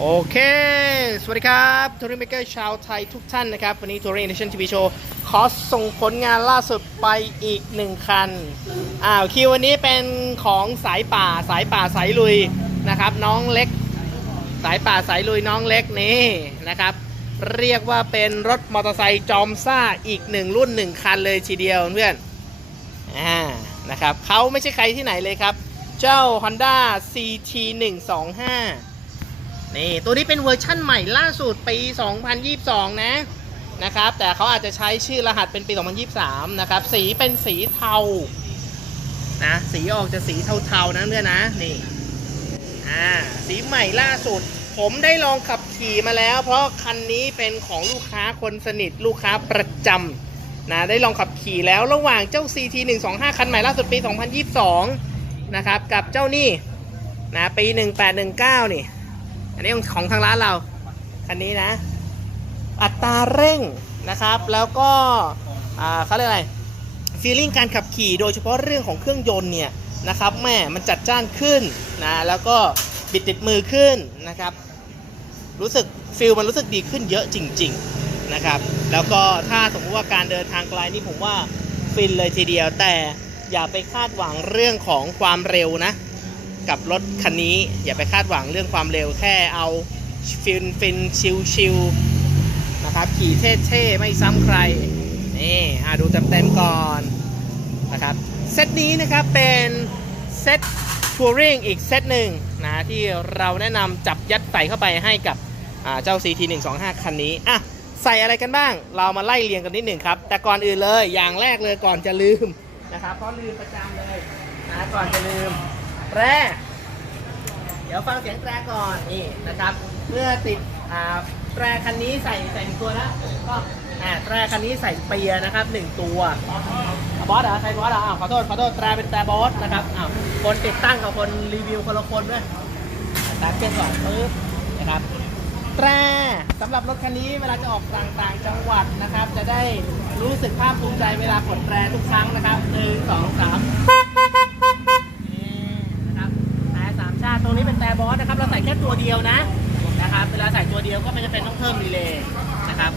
โอเค สวัสดีครับทัวริงเมเกอร์ชาวไทยทุกท่านนะครับ วันนี้ทัวริงเนชั่นทีวีโชว์ขอส่งผลงานล่าสุดไปอีกหนึ่งคันอ้าวคิววันนี้เป็นของสายป่าสายป่าสายลุยนะครับ น้องเล็ก สายป่าสายลุยน้องเล็กนี่นะครับ เรียกว่าเป็นรถมอเตอร์ไซค์จอมซ่าอีกหนึ่งรุ่นหนึ่งคันเลยทีเดียวเพื่อน อ่า นะครับเขาไม่ใช่ใครที่ไหนเลยครับ เจ้า Honda CT 1 2 5 นี่ตัวนี้เป็นเวอร์ชั่นใหม่ล่าสุดปี 2022 นะนะครับ แต่เขาอาจจะใช้ชื่อรหัสเป็นปี 2023 นะครับ สีเป็นสีเทานะสีออกจะสีเทาๆนะเพื่อนนะนี่อ่าสีใหม่ล่าสุด ผมได้ลองขับขี่มาแล้ว เพราะคันนี้เป็นของลูกค้าคนสนิทลูกค้าประจำนะได้ลองขับขี่แล้วระหว่างเจ้า CT 1 2 5คันใหม่ล่าสุดปี 2022 นะครับ กับเจ้านี่นะปี 1819 นี่ อันนี้ของทางร้านเรา คันนี้นะ อัตราเร่งนะครับ แล้วก็เขาเรียกอะไรฟีลลิ่งการขับขี่โดยเฉพาะเรื่องของเครื่องยนต์เนี่ยนะครับแม่มันจัดจ้านขึ้นนะแล้วก็บิดติดมือขึ้นนะครับ รู้สึกฟิลมันรู้สึกดีขึ้นเยอะจริง ๆนะครับ แล้วก็ถ้าสมมติว่าการเดินทางไกลนี่ผมว่าฟินเลยทีเดียวแต่อย่าไปคาดหวังเรื่องของความเร็วนะ กับรถคันนี้ อย่าไปคาดหวังเรื่องความเร็วแค่เอาฟินฟินชิลชิลนะครับขี่เท่ๆไม่ซ้ำใครนี่อะดูเต็มๆก่อนนะครับเซตนี้นะครับเป็นเซตทัวริงอีกเซตหนึ่งนะที่เราแนะนำจับยัดใส่เข้าไปให้กับอ่าเจ้า CT 1 2 5คันนี้อะใส่อะไรกันบ้าง เรามาไล่เรียงกันนิดหนึ่งครับ แต่ก่อนอื่นเลยอย่างแรกเลยก่อนจะลืมนะครับเพราะลืมประจำเลยนะก่อนจะลืม แตรเดี๋ยวฟังเสียงแตรก่อนนี่นะครับ เมื่อติดอ่าแตรคันนี้ใส่ใส่หนึ่งตัวแล้วก็อ่าแตรคันนี้ใส่เปียนะครับหนึ่งตัวบอสเหรอใครบอสเหรออ้าวขอโทษขอโทษแตรเป็นแตรบอสนะครับอ้าวคนติดตั้งกับคนรีวิวคนละคนด้วยตามเช่นก่อนปึ๊บนะครับแตรสำหรับรถคันนี้เวลาจะออกต่างๆจังหวัดนะครับ จะได้รู้สึกภาคภูมิใจเวลากดแตรทุกครั้งนะครับหนึ่งสองสาม ตัวเดียวนะนะครับ เวลาใส่ตัวเดียวก็ไม่จำเป็นต้องเพิ่มรีเลย์นะครับ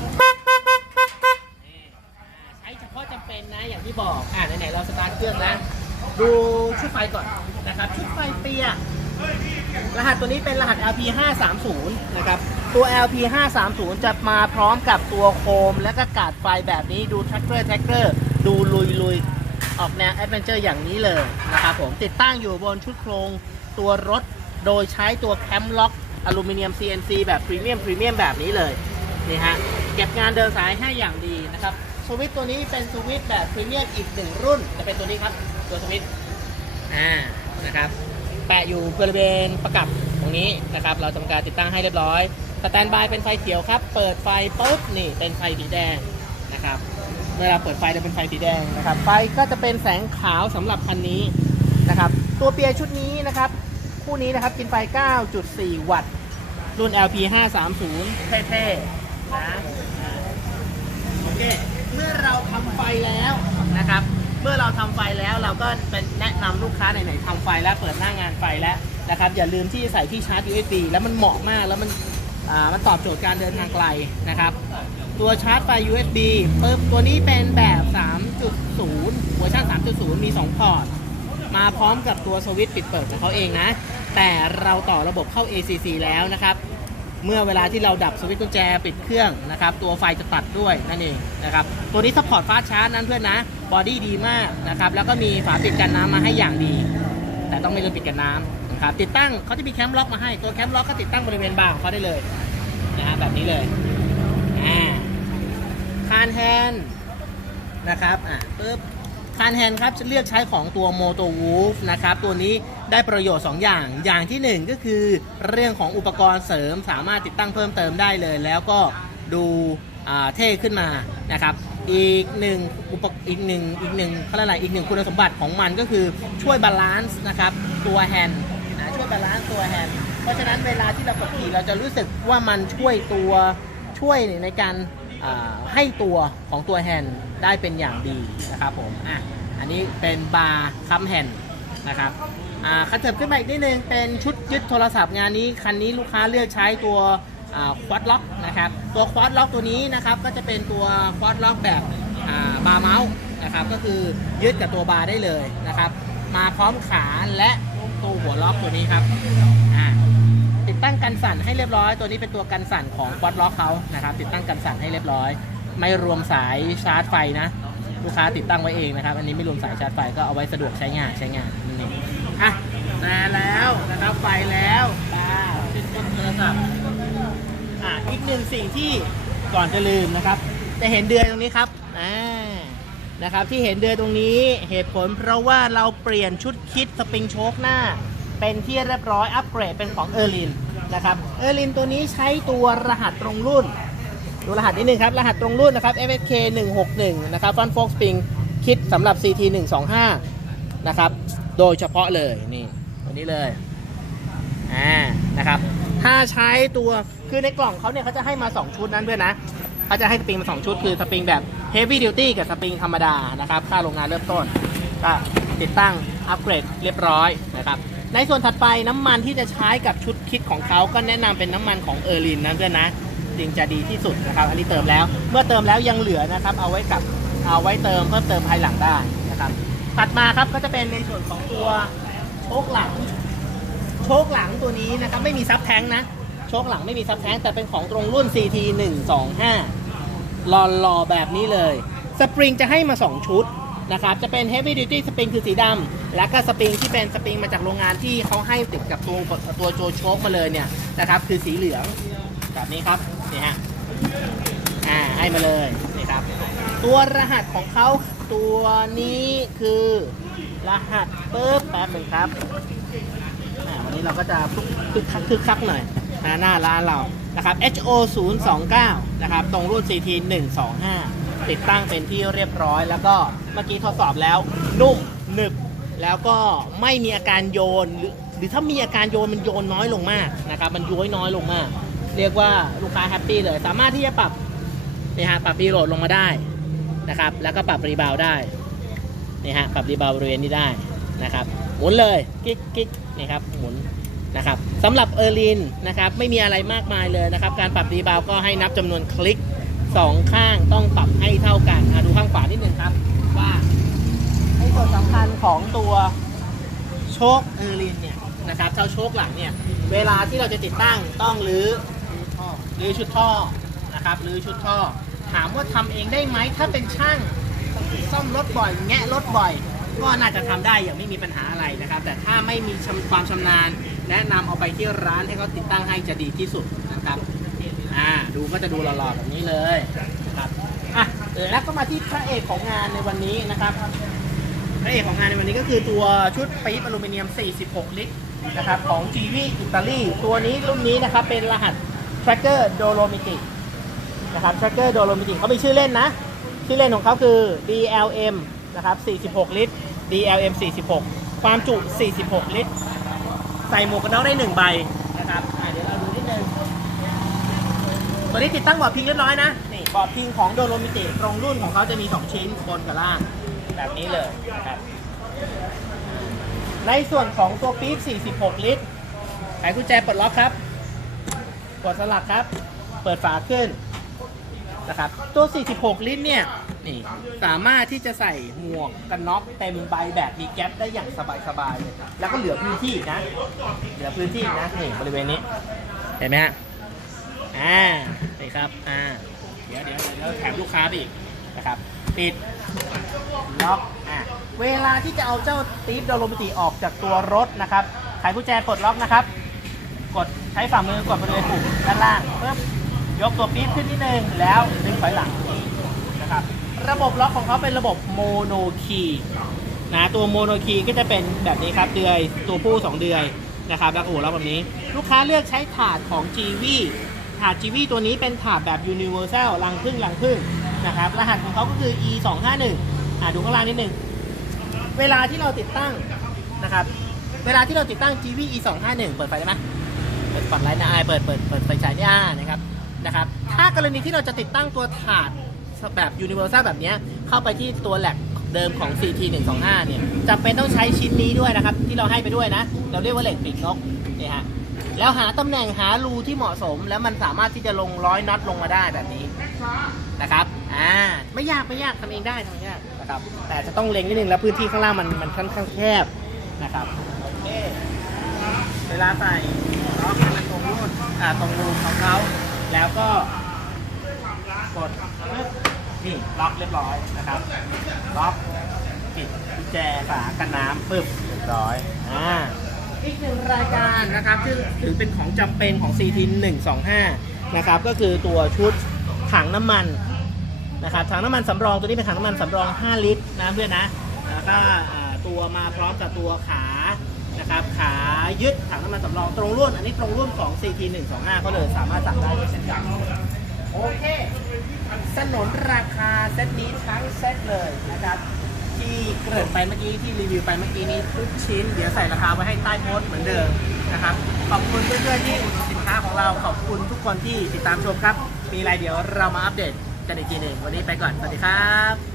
ใช้เฉพาะจำเป็นนะอย่างที่บอกอ่าไหนๆเราสตาร์ทเครื่องนะดูชุดไฟก่อนนะครับชุดไฟเปียรหัสตัวนี้เป็นรหัส LP 530นะครับตัว LP 530จะมาพร้อมกับตัวโคม และก็กาดไฟแบบนี้ดูแท็กเกอร์แท็กเกอร์ดูลุยลุยออกแนวแอดเวนเจอร์อย่างนี้เลยนะครับผมติดตั้งอยู่บนชุดโครงตัวรถ โดยใช้ตัวแคมล็อกอลูมิเนียม CNC แบบพรีเมียมพรีเมียมแบบนี้เลยนี่ฮะเก็บงานเดินสายให้อย่างดีนะครับสวิตตัวนี้เป็นสวิตแบบพรีเมียมอีกหนึ่งรุ่นจะเป็นตัวนี้ครับตัวสวิตอ่านะครับแปะอยู่บริเวณประกับตรงนี้นะครับ เราทำการติดตั้งให้เรียบร้อยสแตนบายเป็นไฟเขียวครับ เปิดไฟปุ๊บนี่เป็นไฟสีแดงนะครับเวลาเปิดไฟจะเป็นไฟสีแดงนะครับไฟก็จะเป็นแสงขาวสำหรับคันนี้นะครับ ตัวเปียชุดนี้นะครับ คู่นี้นะครับกินไฟ 9.4 วัตต์ รุ่น LP 530เท่ๆนะอ่าโอเค เมื่อเราทำไฟแล้วนะครับ เมื่อเราทำไฟแล้วเราก็เป็นแนะนำลูกค้าไหนๆทำไฟแล้วเปิดหน้างานไฟแล้วนะครับอย่าลืมที่จะใส่ที่ชาร์จ USB แล้วมันเหมาะมากแล้วมันอ่ามันตอบโจทย์การเดินทางไกลนะครับ ตัวชาร์จไฟ USB ปึ๊บตัวนี้เป็นแบบ 3.0 เวอร์ชัน3.0 มี 2 พอร์ต มาพร้อมกับตัวสวิตช์ปิดเปิดของเขาเองนะ แต่เราต่อระบบเข้า ACC แล้วนะครับ เมื่อเวลาที่เราดับสวิตช์กุญแจปิดเครื่องนะครับ ตัวไฟจะตัดด้วยนั่นเองนะครับ ตัวนี้ซัพพอร์ตฟ้าชาร์จนั้นเพื่อนนะ บอดี้ดีมากนะครับ แล้วก็มีฝาปิดกันน้ำมาให้อย่างดี แต่ต้องไม่ลืมปิดกันน้ำนะครับ ติดตั้งเขาจะมีแคมล็อกมาให้ ตัวแคมล็อกก็ติดตั้งบริเวณบ่าของเขาได้เลยนะฮะแบบนี้เลยอ่าคานแฮนนะครับ อะปึ๊บคานแฮนครับจะเลือกใช้ของตัว Moto Wolf นะครับ ตัวนี้ ได้ประโยชน์ 2 อย่าง อย่างทีหนึ่1 ก็คือเรื่องของอุปกรณ์เสริมสามารถติดตั้งเพิ่มเติมได้เลย แล้วก็ดูเท่ขึ้นมานะครับ อีกหนึ่งอุปกอีกหนึ่งอีกหนึ่งเขาเรียกอะไรอีกหนึ่งคุณสมบัติของมันก็คือช่วยบาลานซ์นะครับตัวแฮนด์นะช่วยบาลานซ์ตัวแฮนด์เพราะฉะนั้นเวลาที่เรากดขี่เราจะรู้สึกว่ามันช่วยตัวช่วยในการให้ตัวของตัวแฮนด์ได้เป็นอย่างดีนะครับผมอะอันนี้เป็นบาร์คัมแฮนด์นะครับ อ่าคันเถิบขึ้นมาอีกนิดนึงเป็นชุดยึดโทรศัพท์งานนี้ คันนี้ลูกค้าเลือกใช้ตัวควอดล็อกนะครับตัวควอดล็อกตัวนี้นะครับก็จะเป็นตัวควอดล็อกแบบบาร์เมาส์นะครับก็คือยึดกับตัวบาร์ได้เลยนะครับมาพร้อมขาและตัวหัวล็อกตัวนี้ครับติดตั้งกันสั่นให้เรียบร้อย ตัวนี้เป็นตัวกันสั่นของควอดล็อกเขานะครับติดตั้งกันสั่นให้เรียบร้อย ไม่รวมสายชาร์จไฟนะลูกค้าติดตั้งไว้เองนะครับอันนี้ไม่รวมสายชาร์จไฟก็เอาไว้สะดวกใช้งานใช้งานนี่ อะมาแล้วนะครับไฟแล้วตาเป็นต้นโทรศัพท์อะอีกหนึ่งสิ่งที่ก่อนจะลืมนะครับ จะเห็นเดือนตรงนี้ครับอ่านะครับที่เห็นเดือนตรงนี้เหตุผลเพราะว่าเราเปลี่ยนชุดคิดสปริงโชคหน้า เป็นที่เรียบร้อยอัปเกรดเป็นของเออร์ลินนะครับเออร์ลินตัวนี้ใช้ตัวรหัสตรงรุ่น ดูรหัสนิดนึงครับ รหัสตรงรุ่นนะครับ FSK 161นะครับ Front Fork Spring คิดสำหรับ CT 125นะครับ โดยเฉพาะเลยนี่ตัวนี้เลยอ่านะครับถ้าใช้ตัวคือในกล่องเขาเนี่ยเขาจะให้มา 2 ชุดนั้นด้วยนะเขาจะให้สปริงมา 2 ชุดคือสปริงแบบ Heavy Duty กับสปริงธรรมดานะครับค่าโรงงานเริ่มต้นก็ติดตั้งอัปเกรดเรียบร้อยนะครับในส่วนถัดไปน้ำมันที่จะใช้กับชุดคิดของเขาก็แนะนำเป็นน้ำมันของเออร์ลินนะเพื่อนนะจริงจะดีที่สุดนะครับ อันนี้เติมแล้ว เมื่อเติมแล้วยังเหลือนะครับ เอาไว้กับเอาไว้เติมเพิ่มเติมภายหลังได้ นะครับถัดมาครับก็จะเป็นในส่วนของตัวโชคหลัง โชคหลังตัวนี้นะครับไม่มีซับแท้งนะ โชคหลังไม่มีซับแท้งแต่เป็นของตรงรุ่น CT 125หล่อๆแบบนี้เลย สปริงจะให้มา 2 ชุดนะครับ จะเป็น Heavy Duty สปริงคือสีดำ และก็สปริงที่เป็นสปริงมาจากโรงงานที่เขาให้ติดกับตัวตัวโจโชคมาเลยเนี่ยนะครับคือสีเหลืองแบบนี้ครับนี่ฮะอ่าให้มาเลยนี่ครับ ตัวรหัสของเขา ตัวนี้คือรหัสเปิบแป๊บหนึ่งครับอ่าวันนี้เราก็จะคึกคักคึกคักหน่อยนะหน้าร้านเรานะครับ HO 0 2 9นะครับ ตรงรุ่น CT 1 2 5 ติดตั้งเป็นที่เรียบร้อย แล้วก็เมื่อกี้ทดสอบแล้ว นุ่มหนึบ แล้วก็ไม่มีอาการโยน หรือหรือถ้ามีอาการโยนมันโยนน้อยลงมากนะครับ มันย้อยน้อยลงมาก เรียกว่าลูกค้าแฮปปี้เลย สามารถที่จะปรับนี่ฮะปรับรีโหลดลงมาได้ นะครับ แล้วก็ปรับรีบาวได้นี่ฮะปรับรีบาวบริเวณนี้ได้นะครับ หมุนเลยกิ๊กกิ๊กนี่ครับหมุนนะครับสำหรับเออร์ลินนะครับไม่มีอะไรมากมายเลยนะครับ การปรับรีบาวก็ให้นับจำนวนคลิกสองข้างต้องปรับให้เท่ากันดูข้างขวานิดนึงครับว่าในส่วนสำคัญของตัวโชคเออร์ลินเนี่ยนะครับเจ้าโชคหลังเนี่ยเวลาที่เราจะติดตั้งต้องรื้อรือชุดท่อนะครับรื้อชุดท่อ ถามว่าทำเองได้ไหมถ้าเป็นช่างซ่อมรถบ่อย แงะรถบ่อย ก็น่าจะทำได้อย่างไม่มีปัญหาอะไรนะครับ แต่ถ้าไม่มีความชำนาญ แนะนำเอาไปที่ร้านให้เขาติดตั้งให้จะดีที่สุดนะครับอ่าดูก็จะดูหล่อๆแบบนี้เลยนะครับอะแล้วก็มาที่พระเอกของงานในวันนี้นะครับพระเอกของงานในวันนี้ก็คือตัวชุดปี๊บอลูมิเนียม 46 ลิตรนะครับของ GV อิตาลีตัวนี้รุ่นนี้นะครับเป็นรหัส Tracker Dolomiti นะครับ Tracker Dolomitic เขามีชื่อเล่นนะ ชื่อเล่นของเขาคือ DLM นะครับ 46 ลิตร DLM 46 ความจุ 46 ลิตร ใส่หมวกกันน็อกได้ 1 ใบนะครับเดี๋ยวเราดูนิดนึง ตัวนี้ติดตั้งบอร์ดพิงเรียบร้อยนะ นี่บอร์ดพิงของโดโลมิติตรงรุ่นของเขาจะมี 2 ชิ้นบนกับล่าง แบบนี้เลยนะครับ ในส่วนของตัวปี๊บ 46 ลิตรไขกุญแจปลดล็อกครับ กดสลักครับ เปิดฝาขึ้น นะครับตัว 46 ลิตรเนี่ยนี่สามารถที่จะใส่หมวกกันน็อกเต็มใบแบบมีแก๊ปได้อย่างสบายๆเลยแล้วก็เหลือพื้นที่นะ เหลือพื้นที่นะนี่บริเวณนี้เห็นไหมฮะอ่านี่ครับอ่าเดี๋ยวเดี๋ยวเดี๋ยวแถมลูกค้าไปอีกนะครับปิดล็อกอะเวลาที่จะเอาเจ้าตีฟดโลมิติออกจากตัวรถนะครับไขกุญแจปลดล็อกนะครับ กดใช้ฝ่ามือกดบริเวณปุ่มด้านล่างปึ๊บ ยกตัวปี๊บขึ้นนิดนึงแล้วดึงถอยหลังนะครับระบบล็อกของเขาเป็นระบบโมโนคีนะตัวโมโนคีก็จะเป็นแบบนี้ครับเดือยตัวผู้ 2 เดือยนะครับแล้วก็หัวล็อกแบบนี้ ลูกค้าเลือกใช้ถาดของ GV ถาด GV ตัวนี้เป็นถาดแบบ Universal รังพึ่งรังพึ่งนะครับรหัสของเขาก็คือ E 2 5 1อ่าดูข้างล่างนิดนึงเวลาที่เราติดตั้งนะครับเวลาที่เราติดตั้ง GV E 2 5 1เปิดไฟได้ไหมเปิดฝันไลท์นะไอเปิดเปิดเปิดไฟฉายนี่อ่านะครับ นะครับ ถ้ากรณีที่เราจะติดตั้งตัวถาดแบบ Universal แบบนี้เข้าไปที่ตัวแหลกเดิมของ CT 125เนี่ยจำเป็นต้องใช้ชิ้นนี้ด้วยนะครับ ที่เราให้ไปด้วยนะ เราเรียกว่าเหล็กปีกนกนี่ฮะแล้วหาตำแหน่งหารูที่เหมาะสม แล้วมันสามารถที่จะลงร้อยน็อตลงมาได้แบบนี้นะครับอ่าไม่ยากไม่ยากทำเองได้ทำเองได้นะครับแต่จะต้องเล็งนิดนึงแล้วพื้นที่ข้างล่างมันมันค่อนข้างแคบนะครับโอเคเวลาใส่ล็อกมันตรงรูดอ่าตรงรูของเขา แล้วก็กดปึ๊บนี่ล็อกเรียบร้อยนะครับล็อกปิดกุญแจฝากันน้ำปึ๊บเรียบร้อยอ่าอีกหนึ่งรายการนะครับซึ่งถือเป็นของจำเป็นของ CT 125นะครับก็คือตัวชุดถังน้ำมันนะครับถังน้ำมันสำรองตัวนี้เป็นถังน้ำมันสำรอง 5 ลิตรนะเพื่อนนะแล้วก็ตัวมาพร้อมกับตัวขา นะครับ ขายึดถังน้ำมันสำรองตรงรุ่น อันนี้ตรงรุ่นของ CT 125เขาเลยสามารถสั่งได้เช่นกันโอเค สนนราคาเซตนี้ทั้งเซตเลยนะครับ ที่เกริ่นไปเมื่อกี้ที่รีวิวไปเมื่อกี้นี้ทุกชิ้น เดี๋ยวใส่ราคาไว้ให้ใต้โพสต์เหมือนเดิมนะครับ ขอบคุณเพื่อนๆที่อุดหนุนสินค้าของเรา ขอบคุณทุกคนที่ติดตามชมครับ มีอะไรเดี๋ยวเรามาอัปเดตกันอีกทีหนึ่งวันนี้ไปก่อน สวัสดีครับ